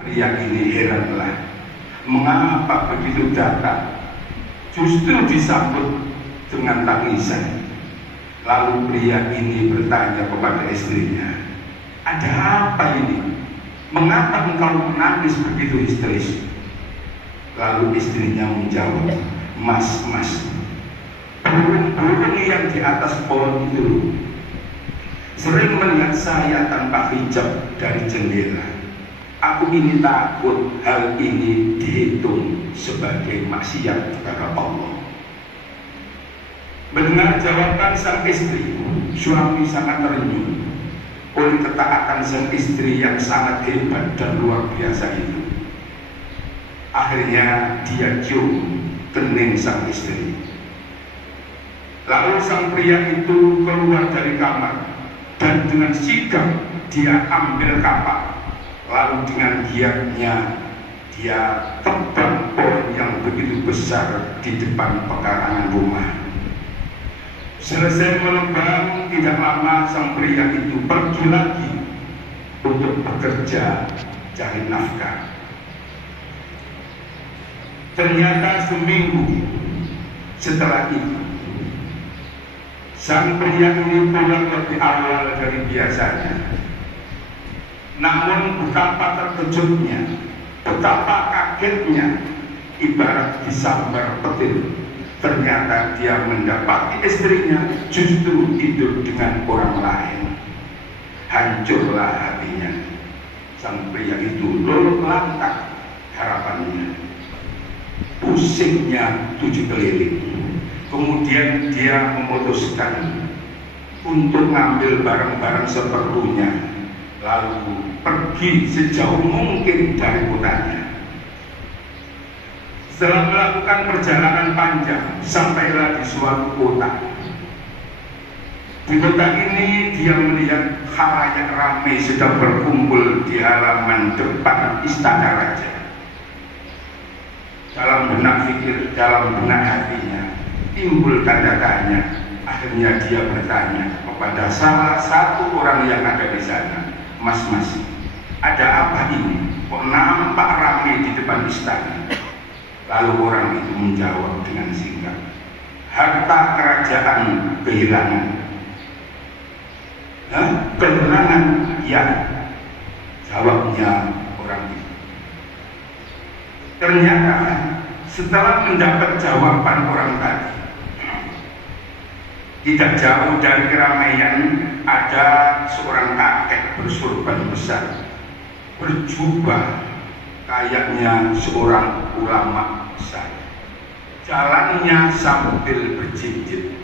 Pria ini heranlah, mengapa begitu datang justru disambut dengan tangisan. Lalu pria ini bertanya kepada istrinya, ada apa ini? Mengapa engkau menangis begitu histeris? Lalu istrinya menjawab, mas, burung-burung yang di atas pohon itu sering melihat saya tanpa hijab dari jendela. Aku ini takut hal ini dihitung sebagai maksiat kepada Allah. Mendengar jawaban sang istri, suami sangat terenyuh oleh ketaatan sang istri yang sangat hebat dan luar biasa itu. Akhirnya dia cium kening sang istri. Lalu sang pria itu keluar dari kamar dan dengan sigap dia ambil kapak. Lalu dengan giatnya dia tebang pohon yang begitu besar di depan pekarangan rumah. Selesai menebang, tidak lama sang pria itu pergi lagi untuk bekerja cari nafkah. Ternyata seminggu setelah itu, sang pria ini pulang lebih awal dari biasanya. Namun betapa terkejutnya, betapa kagetnya, ibarat disambar petir. Ternyata dia mendapati istrinya justru tidur dengan orang lain. Hancurlah hatinya. Sang pria itu luluh lantak harapannya. Pusingnya 7 keliling. Kemudian dia memutuskan untuk ngambil barang-barang seperlunya, lalu pergi sejauh mungkin dari kotanya. Setelah melakukan perjalanan panjang, sampailah di suatu kota. Di kota ini dia melihat khalayak ramai sedang berkumpul di halaman depan istana raja. Dalam benak pikir, dalam benak hatinya timbul tanda tanya. Akhirnya dia bertanya kepada salah satu orang yang ada di sana, Mas, ada apa ini? Kok nampak ramai di depan istana? Lalu orang itu menjawab dengan singkat, harta kerajaan kehilangan. Kehilangan? Ya, jawabnya orang itu. Ternyata setelah mendapat jawaban orang tadi, tidak jauh dari keramaian ada seorang kakek bersurban besar, berjubah kayaknya seorang ulama besar. Jalannya sambil berjinjit.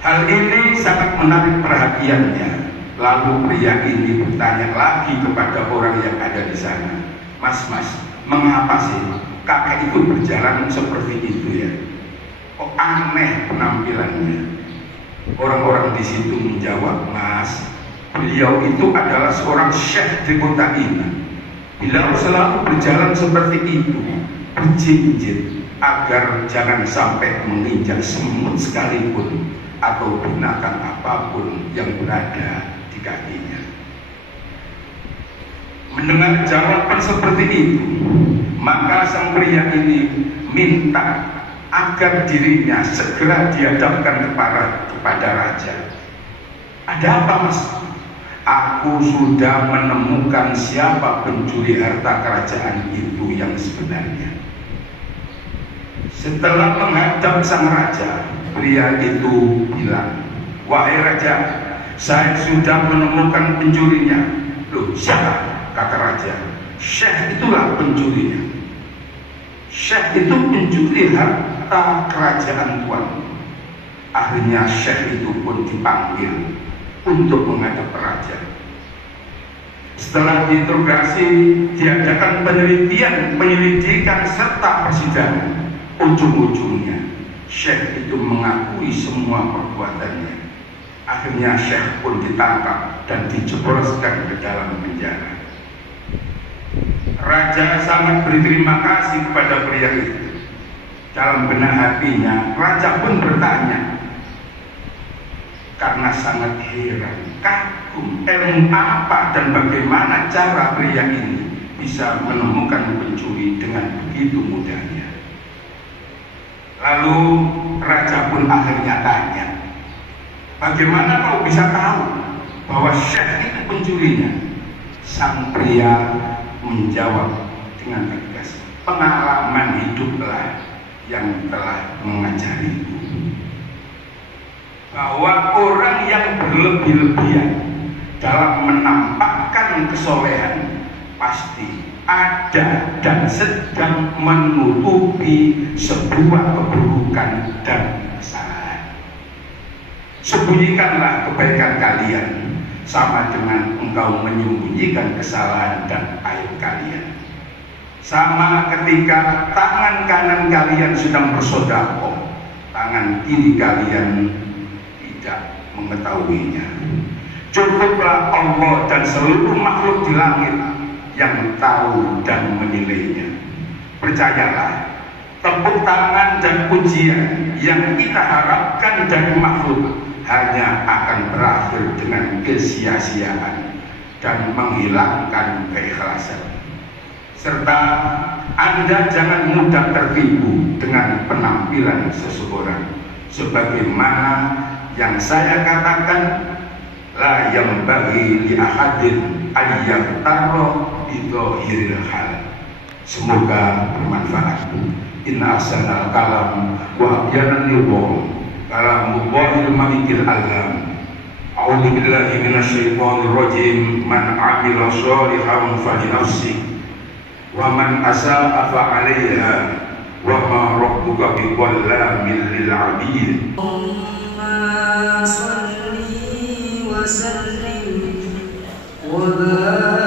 Hal ini sangat menarik perhatiannya. Lalu pria ini bertanya lagi kepada orang yang ada di sana, Mas, mengapa sih kakek itu berjalan seperti itu ya? Kok aneh penampilannya? Orang-orang di situ menjawab, Mas, beliau itu adalah seorang syekh di kota ini. Beliau selalu berjalan seperti itu, berjinjit, agar jangan sampai menginjak semut sekalipun atau binatang apapun yang berada di kakinya. Mendengar jawaban seperti itu, maka sang pria ini minta agar dirinya segera dihadapkan kepada raja. Ada apa, Mas? Aku sudah menemukan siapa pencuri harta kerajaan itu yang sebenarnya. Setelah menghadap sang raja, pria itu bilang, wahai raja, saya sudah menemukan pencurinya. Loh, siapa? Kata raja, syekh itulah pencurinya. Syekh itu pencuri harta kerajaan tuan. Akhirnya syekh itu pun dipanggil untuk menghadap raja. Setelah diinterogasi, diadakan penyelidikan serta persidangan. Ujung-ujungnya syekh itu mengakui semua perbuatannya. Akhirnya syekh pun ditangkap dan dijebloskan ke dalam penjara. Raja sangat berterima kasih kepada pria itu. Dalam benak hatinya, raja pun bertanya karena sangat heran, kagum ilmu apa dan bagaimana cara pria ini bisa menemukan pencuri dengan begitu mudahnya. Lalu raja pun akhirnya tanya, bagaimana kau bisa tahu bahwa Syekh itu pencurinya? Sang pria menjawab dengan tegas, pengalaman hiduplah yang telah mengajariku bahwa orang yang berlebih-lebihan dalam menampakkan kesolehan pasti ada dan sedang menutupi sebuah keburukan dan kesalahan. Sembunyikanlah kebaikan kalian sama dengan engkau menyembunyikan kesalahan dan aib kalian. Sama ketika tangan kanan kalian sedang bersedekah, tangan kiri kalian tidak mengetahuinya. Cukuplah Allah dan seluruh makhluk di langit yang tahu dan menilainya. Percayalah, tepuk tangan dan pujian yang kita harapkan dari makhluk hanya akan berakhir dengan kesia-siaan dan menghilangkan keikhlasan. Serta Anda jangan mudah tertipu dengan penampilan seseorang. Sebagaimana yang saya katakan, la yang bagi li ahadin ayyaftarro bidzahiril hal. Semoga bermanfaat. Inna ahsanal kalam wa abyanan liwam kalamullahil malikil alam. A'udzu billahi minasyaitonir rajim. Man 'amila shalihan falinafsihi wa man asa'a fa 'alaiha wa ma rabbuka biwallamin lil 'abid. Allahumma shalli wa sallim wa barik